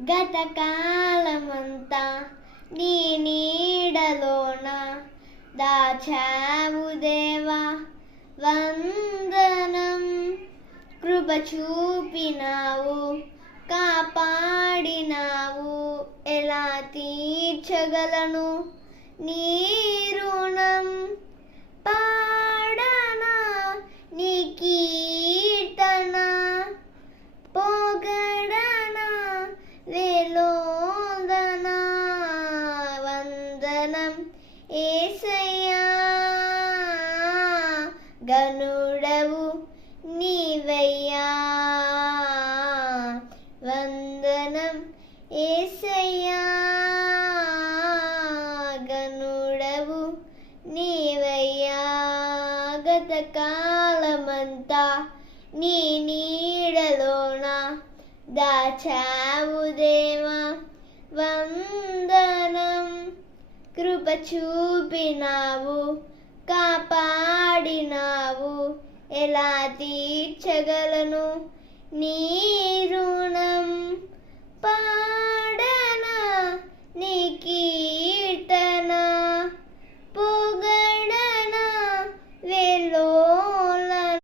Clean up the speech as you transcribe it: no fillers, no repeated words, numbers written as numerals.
గతకాలమంతా నీ నీడలోన దాచావు దేవా వందనం. కృప చూపినావు, కాపాడినావు, ఎలా తీర్చగలను నీ రుణం. పాడనా నీ కీర్తన, పొగడనా వేలోదన. వందనం యేసయ్యా, గనుడవు నీవయ్యా. వందనం యేసయ్యా, గనుడవు నీవయ్యా. గతకాలమంతా నీ నీడలోన దాచావు దేవా వందనం. కృప చూపినావు, కాపాడినావు, ఎలా తీర్చగలను నీ రుణం.